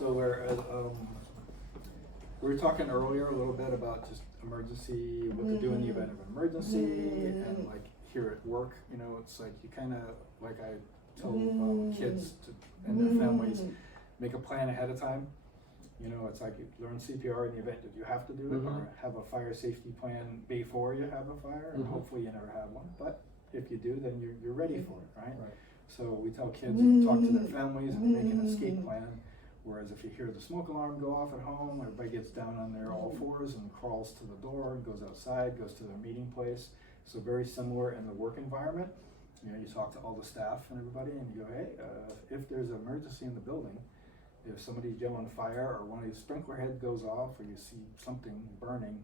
So we were talking earlier a little bit about just emergency, what to do in the event of emergency, and like here at work, you know, it's like you kind of, like I told kids and their families, make a plan ahead of time. You know, it's like you learn CPR in the event that you have to do it, or have a fire safety plan before you have a fire, and hopefully you never have one. But if you do, then you're ready for it, right? So we tell kids to talk to their families and make an escape plan. Whereas if you hear the smoke alarm go off at home, everybody gets down on their all fours and crawls to the door and goes outside, goes to their meeting place. So very similar in the work environment. You know, you talk to all the staff and everybody, and you go, hey, if there's an emergency in the building, if somebody's yelling fire, or one of these sprinkler heads goes off, or you see something burning,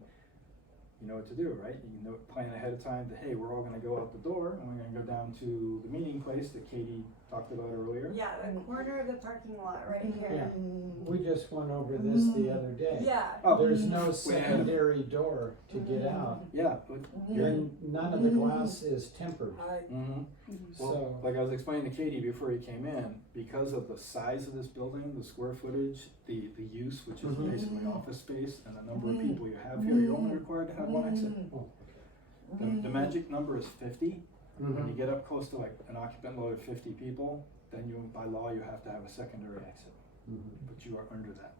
you know what to do, right? You know, plan ahead of time that, hey, we're all gonna go out the door, and we're gonna go down to the meeting place that Katie talked about earlier. Yeah, the corner of the parking lot right here. Yeah, we just went over this the other day. Yeah. Oh, There's no secondary door to get out, yeah, but and none of the glass is tempered, Well, so. like I was explaining to Katie before he came in, because of the size of this building, the square footage, the use, which is basically office space, and the number of people you have here, you're only required to have one exit. The magic number is 50. When you get up close to like an occupant load of 50 people, then you, by law, you have to have a secondary exit. But you are under that.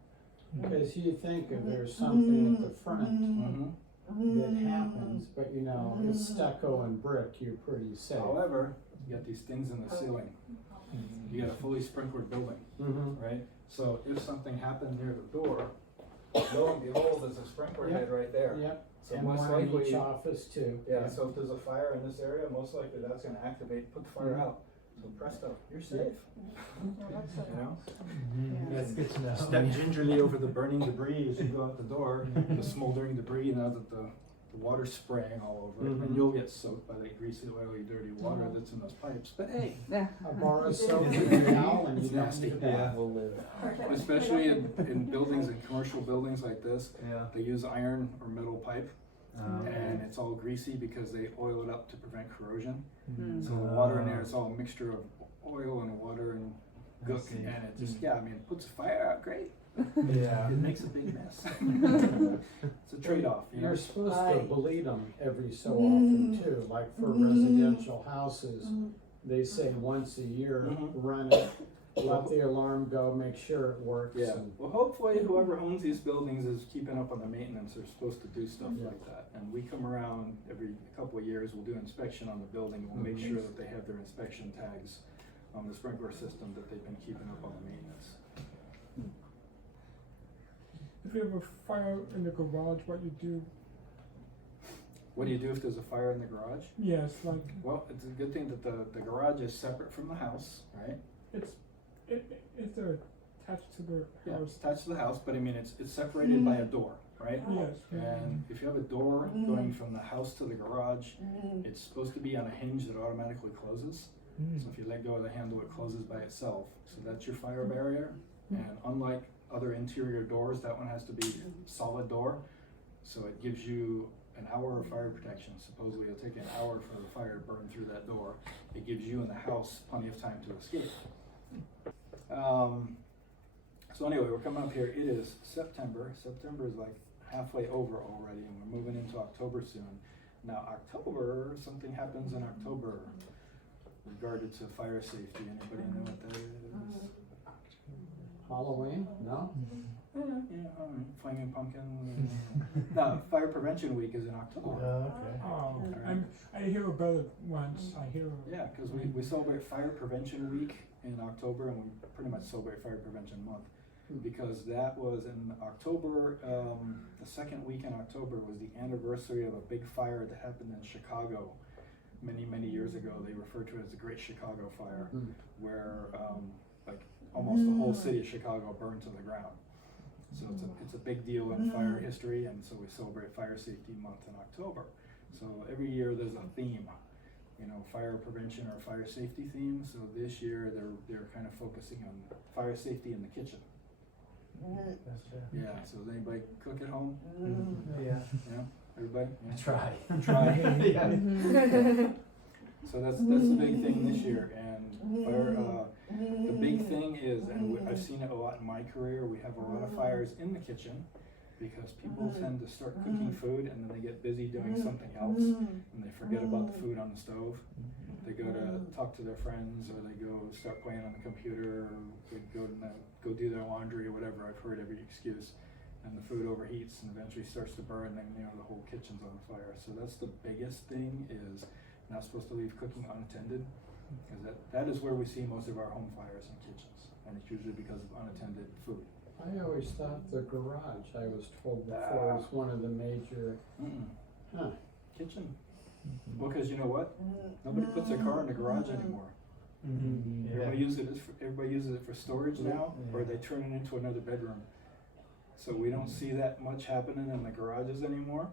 Because you think if there's something at the front that happens, but you know, it's stucco and brick, you're pretty safe. However, you got these things in the ceiling. You got a fully sprinkled building, right? So if something happened near the door, lo and behold, there's a sprinkler head right there. Yep, So and most one in likely, each office too. yeah, so if there's a fire in this area, most likely that's gonna activate, put the fire out. So presto, you're safe. You know? That's good to know. Step gingerly over the burning debris as you go out the door, the smoldering debris, now that the water's spraying all over it, and you'll get soaked by that greasy, oily, dirty water that's in those pipes. But hey, A bar of soap and a towel and you it's don't nasty. need that. We'll live. Especially in buildings, in commercial buildings like this, Yeah. they use iron or metal pipe, and it's all greasy because they oil it up to prevent corrosion. So the water in there, it's all a mixture of oil and water and gook, see. and it just, yeah, I mean, it puts a fire out great. Yeah. It makes a big mess. It's a trade-off, you know. You're supposed to bleed them every so often too, like for residential houses, they say once a year, run it, let the alarm go, make sure it works. Yeah, And well, hopefully whoever owns these buildings is keeping up on the maintenance. They're supposed to do stuff like that. And we come around every couple of years, we'll do inspection on the building, and we'll make sure that they have their inspection tags on the sprinkler system, that they've been keeping up on the maintenance. If you have a fire in the garage, what you do? What do you do if there's a fire in the garage? Yes, like Well, it's a good thing that the garage is separate from the house, right? if they're attached to the Yeah, house. it's attached to the house, but I mean, it's separated by a door, right? Yes. And if you have a door going from the house to the garage, it's supposed to be on a hinge that automatically closes. So if you let go of the handle, it closes by itself. So that's your fire barrier. And unlike other interior doors, that one has to be solid door. So it gives you an hour of fire protection. Supposedly it'll take an hour for the fire to burn through that door. It gives you in the house plenty of time to escape. So anyway, we're coming up here. It is September. September is like halfway over already, and we're moving into October soon. Now October, something happens in October regarded to fire safety. Anybody know what that is? Halloween, no? Flaming pumpkin. No, Fire Prevention Week is in October. Okay. Oh, Alright. I hear about it once. I hear. Yeah, because we celebrate Fire Prevention Week in October, and we pretty much celebrate Fire Prevention Month. Because that was in October, the second week in October was the anniversary of a big fire that happened in Chicago many, many years ago. They referred to it as the Great Chicago Fire, where like almost the whole city of Chicago burned to the ground. So it's a big deal in fire history, and so we celebrate Fire Safety Month in October. So every year there's a theme, you know, fire prevention or fire safety theme. So this year they're kind of focusing on fire safety in the kitchen. Yeah, so does anybody cook at home? Yeah. Yeah, everybody? Yeah. Try. Try. Yeah. So that's the big thing this year, and the big thing is, and I've seen it a lot in my career, we have a lot of fires in the kitchen because people tend to start cooking food and then they get busy doing something else and they forget about the food on the stove. They go to talk to their friends, or they go start playing on the computer, or they go do their laundry or whatever. I've heard every excuse, and the food overheats and eventually starts to burn, and then the whole kitchen's on fire. So that's the biggest thing, is not supposed to leave cooking unattended, because that is where we see most of our home fires in kitchens, and it's usually because of unattended food. I always thought the garage, I was told before, was one of the major, Kitchen. Well, because you know what? Nobody puts their car in the garage anymore. Everybody uses it for storage now, or they turn it into another bedroom. So we don't see that much happening in the garages anymore.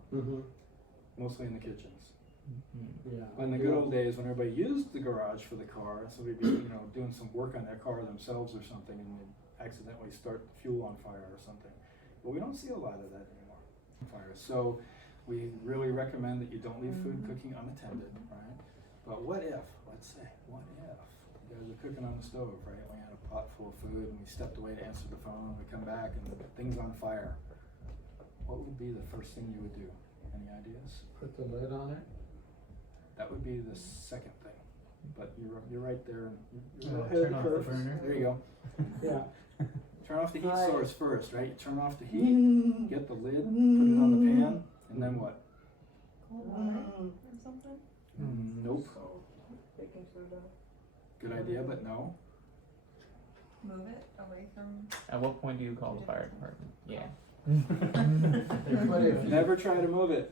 Mostly in the kitchens. Yeah. In the good old days, when everybody used the garage for the car, somebody be doing some work on their car themselves or something, and they accidentally start the fuel on fire or something. But we don't see a lot of that anymore. Fires. So we really recommend that you don't leave food cooking unattended, right? But what if, let's say, what if you guys are cooking on the stove, right? We had a pot full of food and we stepped away to answer the phone, we come back and the thing's on fire. What would be the first thing you would do? Any ideas? Put the lid on it. That would be the second thing. But you're right there. You're Oh, ahead of turn the off the curve. burner. There you go. Yeah. Turn off the heat source first, right? You turn off the heat, get the lid, put it on the pan, and then what? Cold water or something? Nope. Baking soda. Good idea, but no. Move it away from. At what point do you call the fire department? Yeah. But if you, Never try to move it.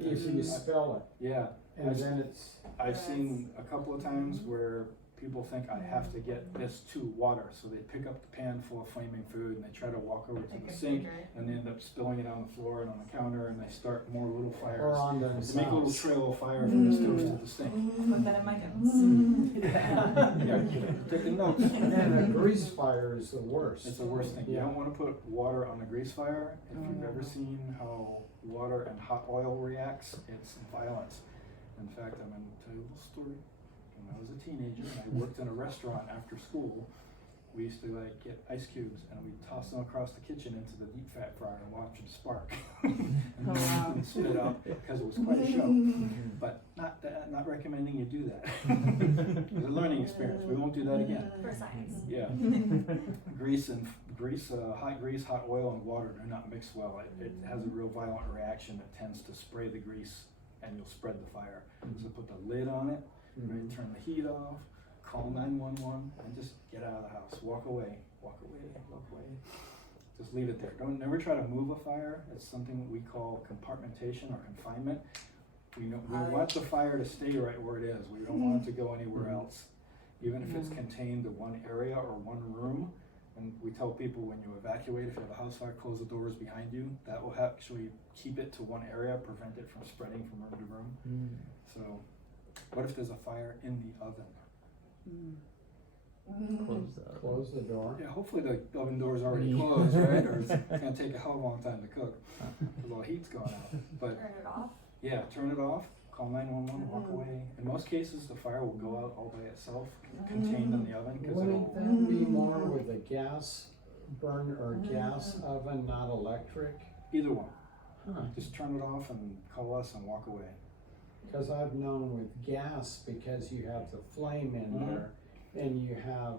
if you spill Yeah, it, and then it's, I've seen a couple of times where people think I have to get this to water, so they pick up the pan full of flaming food and they try to walk over to the sink, and they end up spilling it on the floor and on the counter, and they start more little or fires. on They make a little themselves. trail of fire from the stove to the sink. Put that in my notes. Yeah, taking notes. And a grease fire is the worst. It's the worst thing. You Yeah. don't want to put water on a grease fire. If you've ever seen how water and hot oil reacts, it's violence. In fact, I'm going to tell you a little story. When I was a teenager and I worked in a restaurant after school, we used to get ice cubes and we'd toss them across the kitchen into the deep fat fryer and watch them spark and spit out, because it was quite a show. But not recommending you do that. It's a learning experience. We won't do that again. For science. Yeah. Hot grease, hot oil, and water do not mix well. It has a real violent reaction that tends to spray the grease, and you'll spread the fire. So put the lid on it, right, turn the heat off, call 911, and just get out of the house. Walk away. Just leave it there. Never try to move a fire. It's something we call compartmentation or confinement. We want the fire to stay right where it is. We don't want it to go anywhere else, even if it's contained to one area or one room. And we tell people, when you evacuate, if you have a house fire, close the doors behind you. That will actually keep it to one area, prevent it from spreading from room to room. So, what if there's a fire in the oven? Close the door. Yeah, hopefully the oven door's already closed, right? Or it's gonna take a hell of a long time to cook, because all the heat's gone out. But Turn it off. yeah, turn it off, call 911, walk away. In most cases, the fire will go out all by itself, contained in the oven, because Wouldn't that be more with a gas burn or gas oven, not electric? either one. Huh. Just turn it off and call us and walk away. Because I've known with gas, because you have the flame in there, and you have,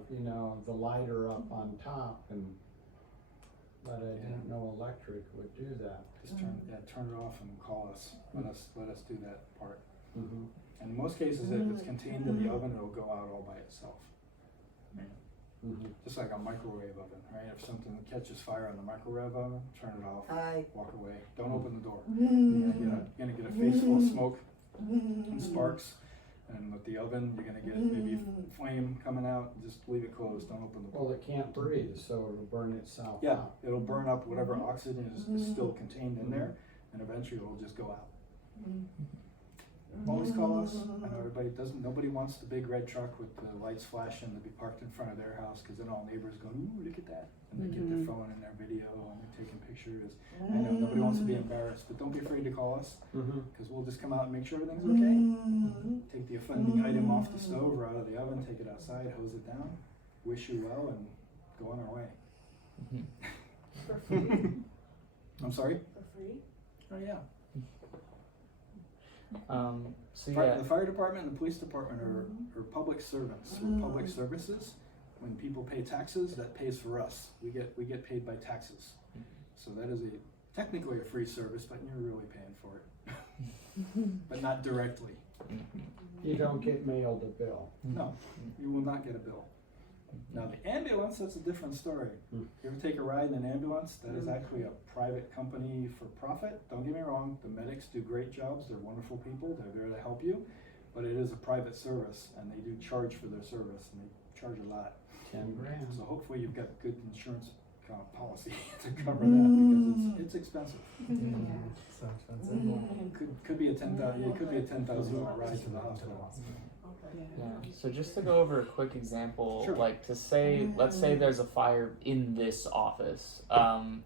the lighter up on top, but I didn't know electric would do that. Just turn it off and call us. Let us do that part. Mm-hmm. And in most cases, if it's contained in the oven, it'll go out all by itself. Mm-hmm. Just like a microwave oven, right? If something catches fire in the microwave oven, turn it off, walk away. Don't open the door. You're gonna get a face full of smoke and sparks. And with the oven, you're gonna get maybe flame coming out. Just leave it closed. Don't open the door. Well, it can't breathe, so it'll burn itself Yeah, out. it'll burn up whatever oxygen is still contained in there, and eventually it'll just go out. always call us. I know nobody wants the big red truck with the lights flashing to be parked in front of their house, because then all neighbors go, ooh, look at that. And they get their phone and their video and they're taking pictures. I know nobody wants to be embarrassed, but don't be afraid to call us, because we'll just come out and make sure everything's okay. Take the offending item off the stove or out of the oven, take it outside, hose it down, wish you well, and go on our way. For free? I'm sorry? For free? Oh, yeah. So yeah, The fire department and the police department are public servants, or public services. When people pay taxes, that pays for us. We get paid by taxes. So that is technically a free service, but you're really paying for it. But not directly. You don't get mailed a bill. No, you will not get a bill. Now the ambulance, that's a different story. You ever take a ride in an ambulance? That is actually a private company for profit. Don't get me wrong, the medics do great jobs. They're wonderful people. They're there to help you. But it is a private service, and they do charge for their service, and they charge a lot. 10 grand. So hopefully you've got good insurance policy to cover that, because it's expensive. So expensive. Could be a $10,000 ride to the hospital. yeah. So just to go over a quick example, Sure. like to say, let's say there's a fire in this office.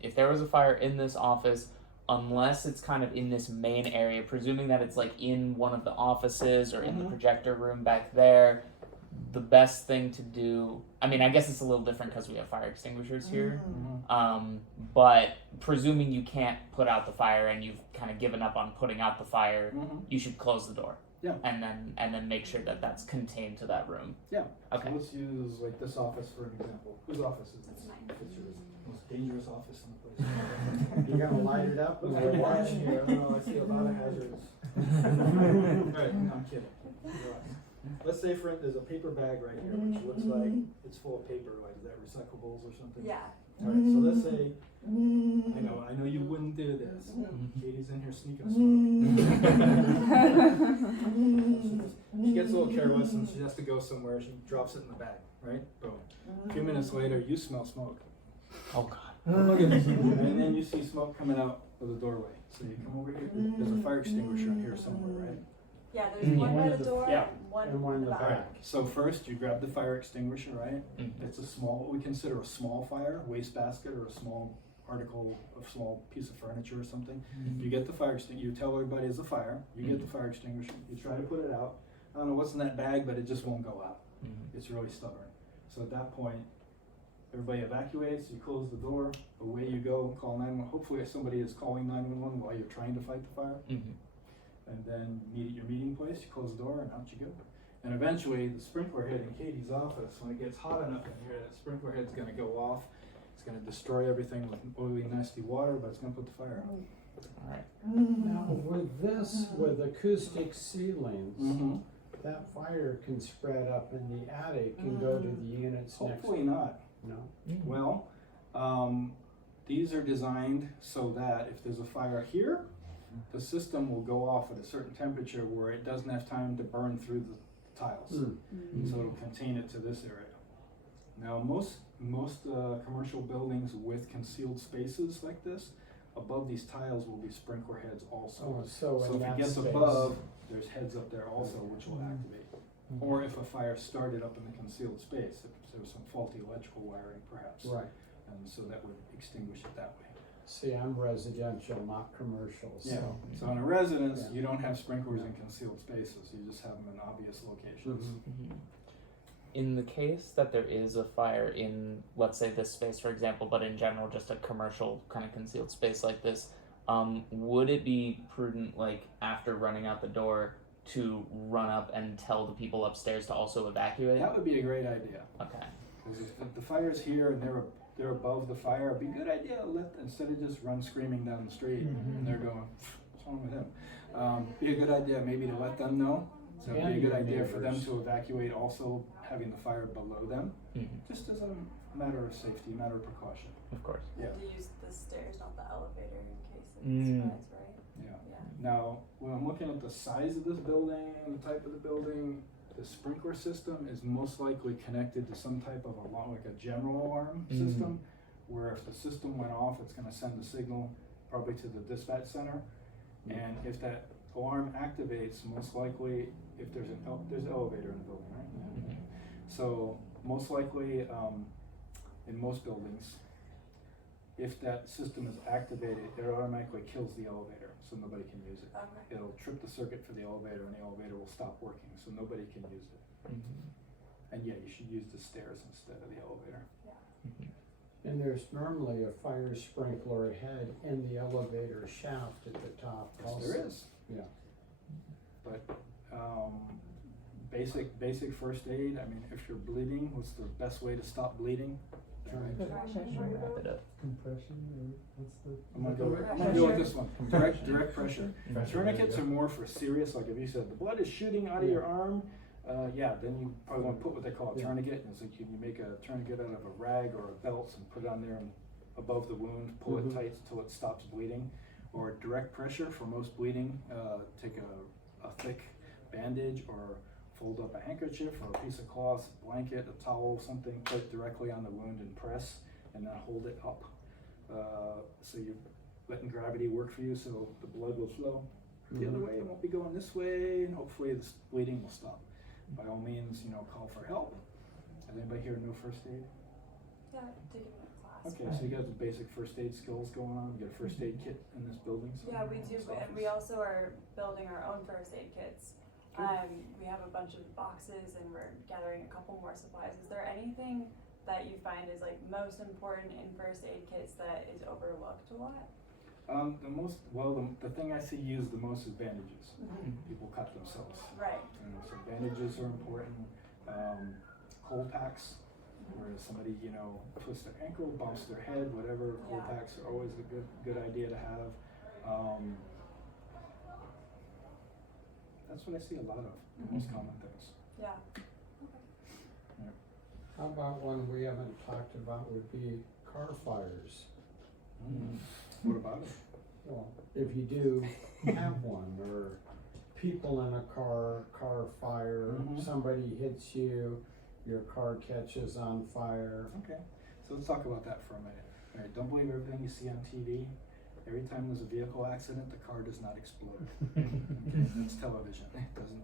If there was a fire in this office, unless it's kind of in this main area, presuming that it's like in one of the offices or in the projector room back there, the best thing to do, I mean, I guess it's a little different because we have fire extinguishers here, but presuming you can't put out the fire and you've kind of given up on putting out the fire, you should close the door. Yeah. And then make sure that that's contained to that room. Yeah. Okay. So let's use like this office for an example. Whose office is this? It's yours. Most dangerous office in the place. You're gonna light it up and we're watching here. Oh, I see a lot of hazards. Right, I'm kidding. Relax. Let's say there's a paper bag right here, which looks like it's full of paper. Like, is that recyclables or something? Yeah. All right. So let's say, I know you wouldn't do this. Katie's in here sneaking smoke. She gets a little careless and she has to go somewhere. She drops it in the bag, right? Boom. A few minutes later, you smell smoke. Oh God. Look at this. And then you see smoke coming out of the doorway. So you come over here. There's a fire extinguisher in here somewhere, right? Yeah, there's one by the door Yeah. and one in the All right. back. So first, you grab the fire extinguisher, right? It's what we consider a small fire, wastebasket, or a small small piece of furniture or something. You get the fire extinguisher. You tell everybody it's a fire. You get the fire extinguisher. You try to put it out. I don't know what's in that bag, but it just won't go out. It's really stubborn. So at that point, everybody evacuates. You close the door. Away you go. Call 911. Hopefully, somebody is calling 911 while you're trying to fight the fire. And then meet at your meeting place, you close the door, and out you go. And eventually, the sprinkler head in Katie's office, when it gets hot enough in here, that sprinkler head's going to go off. It's going to destroy everything with oily, nasty water, but it's going to put the fire out. All right. Now, with acoustic ceilings, that fire can spread up in the attic and go to the units Hopefully not. No. Well, these are designed so that if there's a fire here, the system will go off at a certain temperature where it doesn't have time to burn through the tiles. So it'll contain it to this area. Now most commercial buildings with concealed spaces like this, above these tiles will be sprinkler heads also. Oh, so in if that it gets space. above, there's heads up there also which will activate. Or if a fire started up in the concealed space, if there was some faulty electrical wiring perhaps. Right. And so that would extinguish it that way. See, I'm residential, not commercial, so. So in a residence, you don't have sprinklers in concealed spaces. You just have them in obvious locations. In the case that there is a fire in, let's say this space, for example, but in general, just a commercial kind of concealed space like this, would it be prudent, like after running out the door, to run up and tell the people upstairs to also evacuate? That would be a great idea. Okay. Because if the fire's here and they're above the fire, it'd be a good idea to instead of just run screaming down the street and they're going, what's wrong with him? Be a good idea maybe to let them know. So it'd be a good idea for them to evacuate also having the fire below them, just as a matter of safety, matter of precaution. Of course. Yeah. To use the stairs, not the elevator, in case it spreads, right? Yeah. Now, when I'm looking at the size of this building, the type of the building, the sprinkler system is most likely connected to some type of like a general alarm system, where if the system went off, it's going to send a signal probably to the dispatch center. And if that alarm activates most likely if there's there's an elevator in the building, right? So most likely, in most buildings, if that system is activated, it automatically kills the elevator, so nobody can use it. Okay. It'll trip the circuit for the elevator, and the elevator will stop working, so nobody can use it. And yeah, you should use the stairs instead of the elevator. And there's normally a fire sprinkler head in the elevator shaft at the top Yes, also. there is. Yeah. But basic first aid. I mean, if you're bleeding, what's the best way to stop bleeding? Right. Wrap it up. Compression, or what's the? I'm gonna go Pressure. with this one. Direct pressure. Tourniquets are more for serious. Like if you said the blood is shooting out of your arm, yeah, then you probably want to put what they call a tourniquet. And it's like you make a tourniquet out of a rag or a belt and put it on there and above the wound, pull it tight until it stops bleeding. Or direct pressure for most bleeding. Take a thick bandage or fold up a handkerchief or a piece of cloth, blanket, a towel, something, put it directly on the wound and press, and then hold it up. So you're letting gravity work for you, so the blood will flow the other way. It won't be going this way, and hopefully this bleeding will stop. By all means, call for help. Has anybody here know first aid? Yeah, taking a class. Okay, so you got the basic first aid skills going on. You got a first aid kit in this building? Yeah, we do, and we also are building our own first aid kits. We have a bunch of boxes and we're gathering a couple more supplies. Is there anything that you find is like most important in first aid kits that is overlooked a lot? The thing I see used the most is bandages. People cut themselves. Right. So bandages are important. Cold packs, where somebody, twists their ankle, bumps their head, whatever. Cold Yeah. packs are always a good idea to have. That's what I see a lot of, the most common things. Yeah. How about one we haven't talked about would be car fires? What about it? Well, if you do have one, or people in a car fire, somebody hits you, your car catches on fire. Okay, so let's talk about that for a minute. All right, don't believe everything you see on TV. Every time there's a vehicle accident, the car does not explode. Okay, that's television.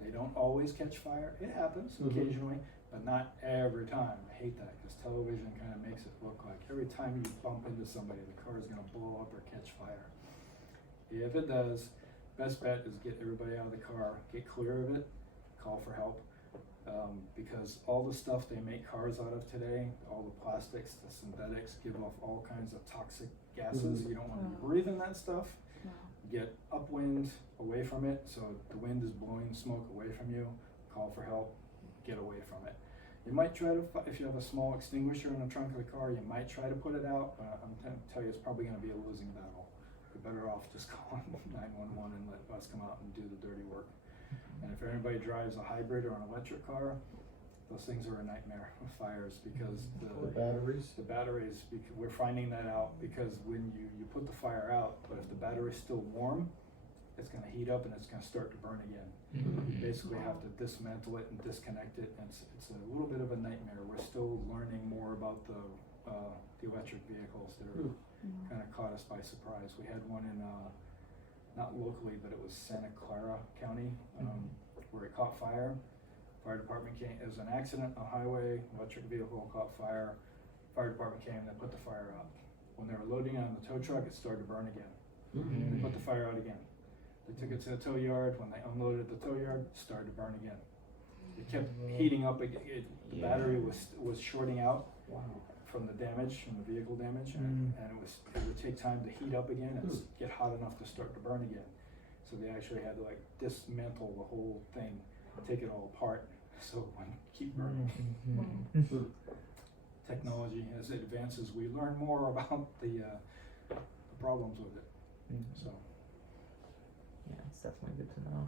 They don't always catch fire. It happens occasionally, but not every time. I hate that because television kind of makes it look like every time you bump into somebody, the car is going to blow up or catch fire. If it does, best bet is get everybody out of the car, get clear of it, call for help. Because all the stuff they make cars out of today, all the plastics, the synthetics, give off all kinds of toxic gases. You don't want to be breathing that stuff. Get upwind, away from it, so the wind is blowing smoke away from you. Call for help, get away from it. You might try to, if you have a small extinguisher in the trunk of the car, you might try to put it out, but I'm going to tell you it's probably going to be a losing battle. You're better off just calling 911 and let us come out and do the dirty work. And if anybody drives a hybrid or an electric car, those things are a nightmare with fires because The batteries? the batteries, we're finding that out because when you put the fire out, but if the battery's still warm, it's gonna heat up and it's gonna start to burn again. You basically have to dismantle it and disconnect it, and it's a little bit of a nightmare. We're still learning more about the electric vehicles that are kind of caught us by surprise. We had one in, not locally, but it was Santa Clara County, where it caught fire. Fire department came, it was an accident on the highway, electric vehicle caught fire. Fire department came, they put the fire out. When they were loading it on the tow truck, it started to burn again. They put the fire out again. They took it to the tow yard. When they unloaded the tow yard, it started to burn again. It kept heating up. The battery was shorting out from the damage, from the vehicle damage, and it would take time to heat up again and get hot enough to start to burn again. So they actually had to dismantle the whole thing, take it all apart, so it wouldn't keep burning. Technology, as it advances, we learn more about the problems with it. So. Yeah, it's definitely good to know.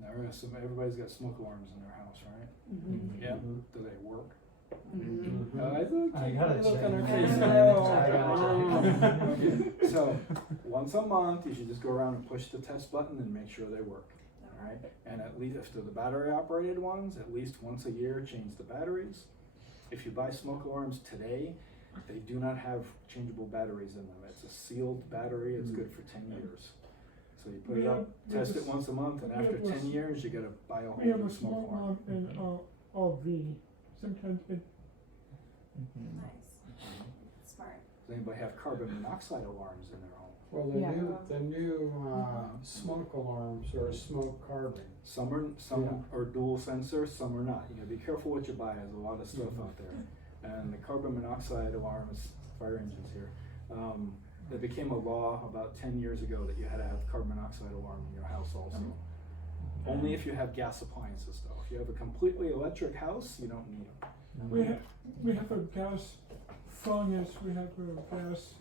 Now everybody's got smoke alarms in their house, right? Yeah. Do they work? I gotta look check. on her face. I gotta check. So once a month, you should just go around and push the test button and make sure they work. All right, and at least if they're the battery operated ones, at least once a year, change the batteries. If you buy smoke alarms today, they do not have changeable batteries in them. It's a sealed battery. It's good for 10 years. So you put it up, test it once a month, and after 10 years, you gotta buy a whole We have new a smoke smoke alarm. alarm in RV. Sometimes it Mm-hmm. Nice. Smart. Does anybody have carbon monoxide alarms in their home? Well, Yeah. the new smoke alarms are smoke carbon. Some are dual sensor, some are not. You know, be careful what you buy. There's a lot of stuff out there. And the carbon monoxide alarms, fire engines here, it became a law about 10 years ago that you had to have carbon monoxide alarm in your house also. Only if you have gas appliances though. If you have a completely electric house, you don't need them. we have a gas furnace. We have a gas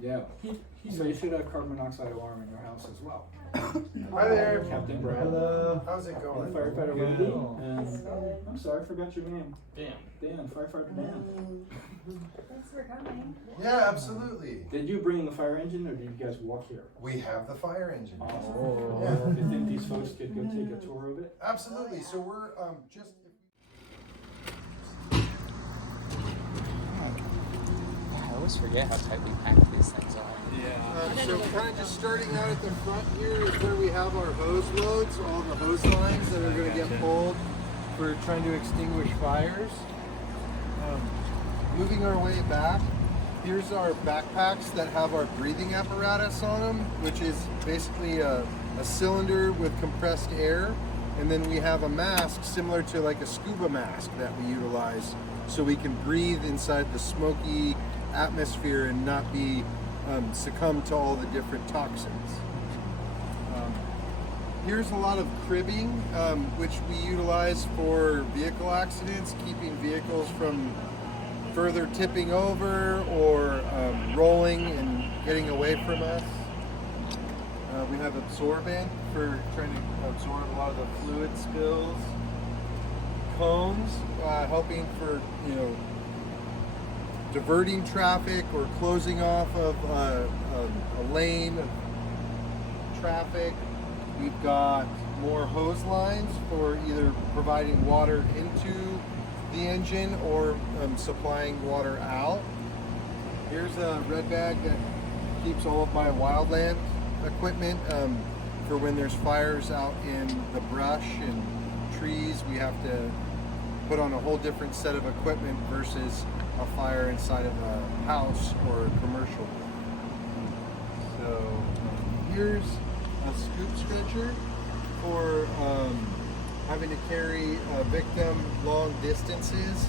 Yeah. heat. So you should have carbon monoxide alarm in your house as well. Hi there. Captain Brad. Hello. How's it And going? firefighter Good. Wendy. And I'm sorry, I forgot your name. Damn. Dan, firefighter Dan. Thanks for coming. Yeah, absolutely. Did you bring the fire engine or did you guys walk here? We have the fire engine. Oh. Yeah. Do you think these folks could go take a tour of it? Absolutely. So we're just. I always forget how tight we pack these things are. So kind of just starting out at the front here is where we have our hose loads, all the hose lines that are going to get pulled for trying to extinguish fires. Moving our way back, here's our backpacks that have our breathing apparatus on them, which is basically a cylinder with compressed air. And then we have a mask similar to like a scuba mask that we utilize so we can breathe inside the smoky atmosphere and not be succumb to all the different toxins. Here's a lot of cribbing, which we utilize for vehicle accidents, keeping vehicles from further tipping over or rolling and getting away from us. We have absorbent for trying to absorb a lot of the fluid spills. Cones, helping for, diverting traffic or closing off of a lane of traffic. We've got more hose lines for either providing water into the engine or supplying water out. Here's a red bag that keeps all of my wildland equipment for when there's fires out in the brush and trees. We have to put on a whole different set of equipment versus a fire inside of a house or a commercial building. So here's a scoop stretcher for having to carry a victim long distances,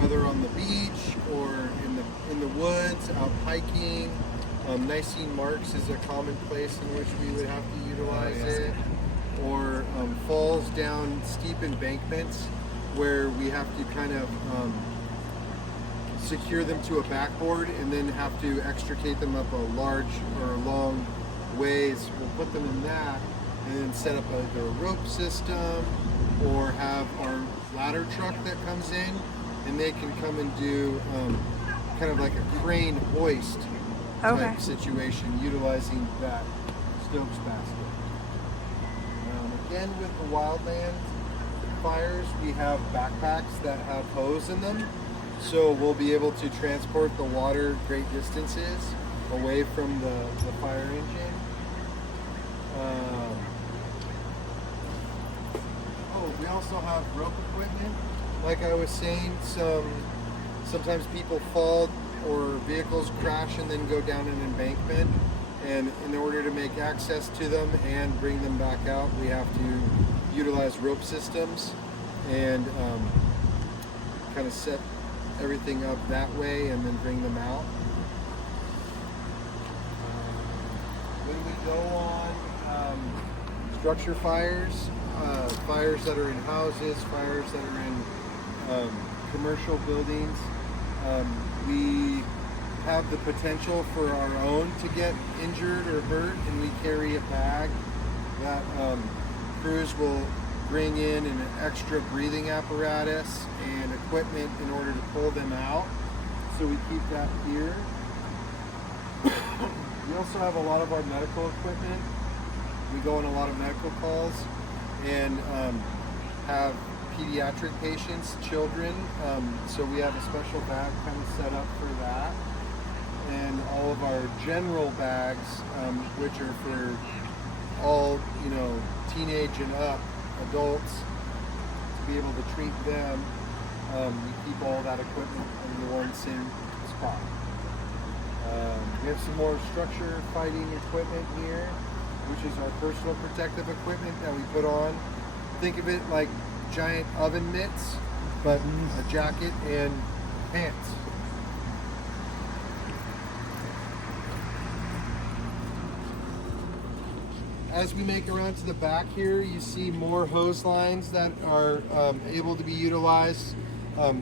whether on the beach or in the woods, out hiking. Nicene marks is a common place in which we would have to utilize it, or falls down steep embankments where we have to kind of secure them to a backboard and then have to extricate them up a large or long ways. We'll put them in that and then set up either a rope system or have our ladder truck that comes in, and they can come and do kind of like a crane hoist type situation utilizing that Stokes basket. Again, with the wildland fires, we have backpacks that have hose in them, so we'll be able to transport the water great distances away from the fire engine. We also have rope equipment. Like I was saying, sometimes people fall or vehicles crash and then go down an embankment, and in order to make access to them and bring them back out, we have to utilize rope systems and kind of set everything up that way and then bring them out. When we go on structure fires, fires that are in houses, fires that are in commercial buildings, we have the potential for our own to get injured or hurt, and we carry a bag that crews will bring in an extra breathing apparatus and equipment in order to pull them out. So we keep that here. We also have a lot of our medical equipment. We go on a lot of medical calls and have pediatric patients, children, so we have a special bag kind of set up for that. and all of our general bags, which are for all, teenage and up adults, to be able to treat them. We keep all that equipment in the one same spot. We have some more structure fighting equipment here, which is our personal protective equipment that we put on. Think of it like giant oven mitts, but a jacket and pants. As we make around to the back here, you see more hose lines that are able to be utilized.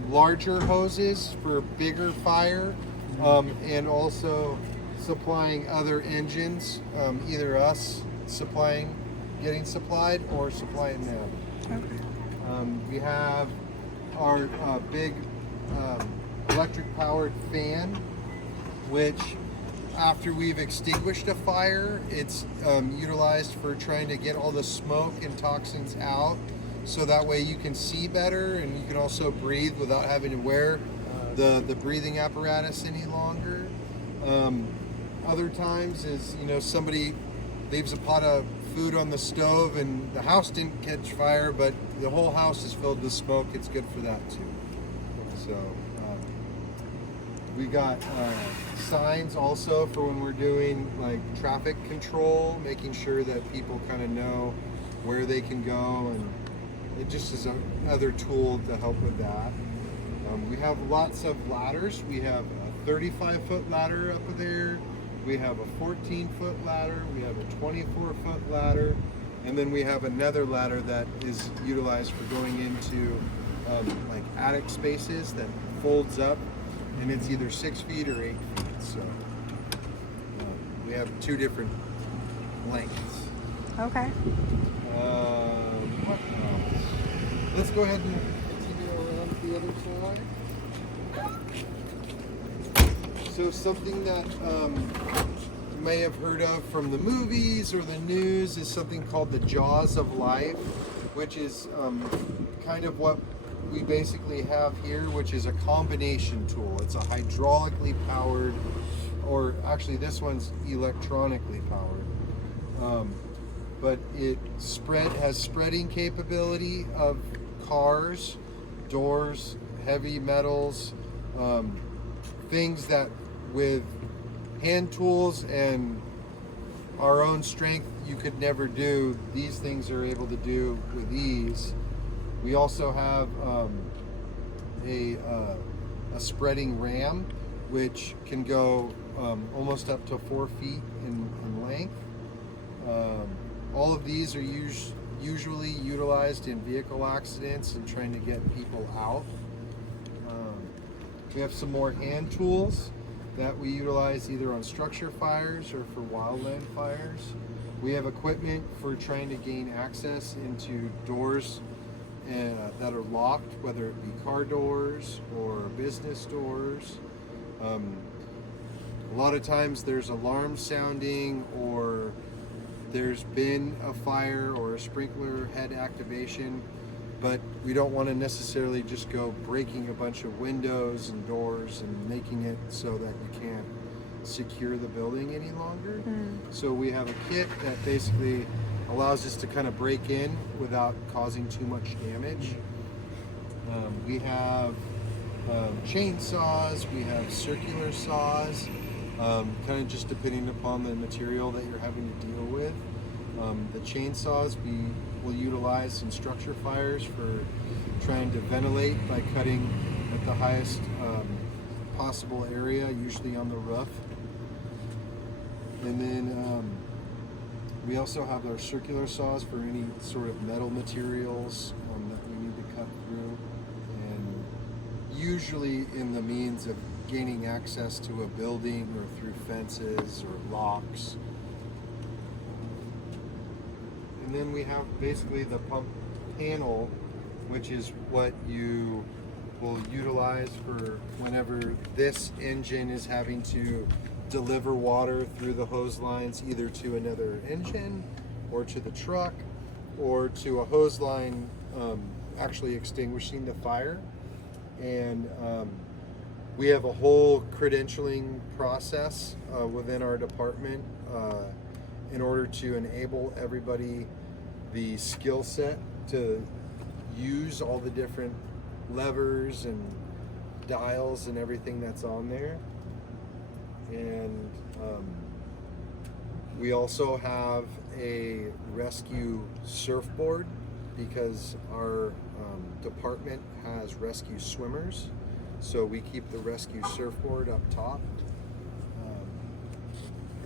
Larger hoses for bigger fire, and also supplying other engines, either us getting supplied, or supplying them. Okay. We have our big electric powered fan, which after we've extinguished a fire, it's utilized for trying to get all the smoke and toxins out, so that way you can see better and you can also breathe without having to wear the breathing apparatus any longer. Other times is, somebody leaves a pot of food on the stove and the house didn't catch fire, but the whole house is filled with smoke. It's good for that too. So we got signs also for when we're doing like traffic control, making sure that people kind of know where they can go, and it just is another tool to help with that. We have lots of ladders. We have a 35-foot ladder up there. We have a 14-foot ladder. We have a 24-foot ladder. And then we have another ladder that is utilized for going into like attic spaces that folds up, and it's either 6 feet or 8 feet. So we have 2 different lengths. Okay. What else? Let's go ahead and continue around the other side. So something that you may have heard of from the movies or the news is something called the Jaws of Life, which is kind of what we basically have here, which is a combination tool. It's a hydraulically powered, or actually this one's electronically powered, but it has spreading capability of cars, doors, heavy metals, things that with hand tools and our own strength you could never do, these things are able to do with ease. We also have a spreading ram, which can go almost up to 4 feet in length. All of these are usually utilized in vehicle accidents and trying to get people out. We have some more hand tools that we utilize either on structure fires or for wildland fires. We have equipment for trying to gain access into doors that are locked, whether it be car doors or business doors. A lot of times there's alarms sounding, or there's been a fire or a sprinkler head activation, but we don't want to necessarily just go breaking a bunch of windows and doors and making it so that you can't secure the building any longer. So we have a kit that basically allows us to kind of break in without causing too much damage. We have chainsaws, we have circular saws, kind of just depending upon the material that you're having to deal with. The chainsaws we will utilize in structure fires for trying to ventilate by cutting at the highest possible area, usually on the roof. And then we also have our circular saws for any sort of metal materials that we need to cut through, and usually in the means of gaining access to a building or through fences or locks. And then we have basically the pump panel, which is what you will utilize for whenever this engine is having to deliver water through the hose lines, either to another engine or to the truck or to a hose line actually extinguishing the fire. And we have a whole credentialing process within our department in order to enable everybody the skill set to use all the different levers and dials and everything that's on there. And we also have a rescue surfboard because our department has rescue swimmers, so we keep the rescue surfboard up top.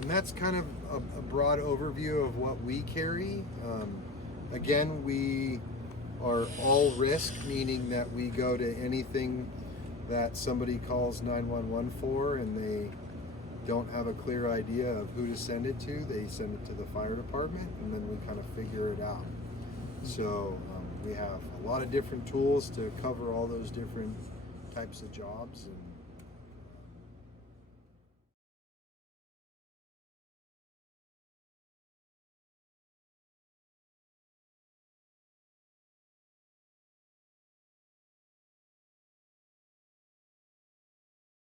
And that's kind of a broad overview of what we carry. Again, we are all risk, meaning that we go to anything that somebody calls 911 for and they don't have a clear idea of who to send it to. They send it to the fire department, and then we kind of figure it out. So we have a lot of different tools to cover all those different types of jobs. And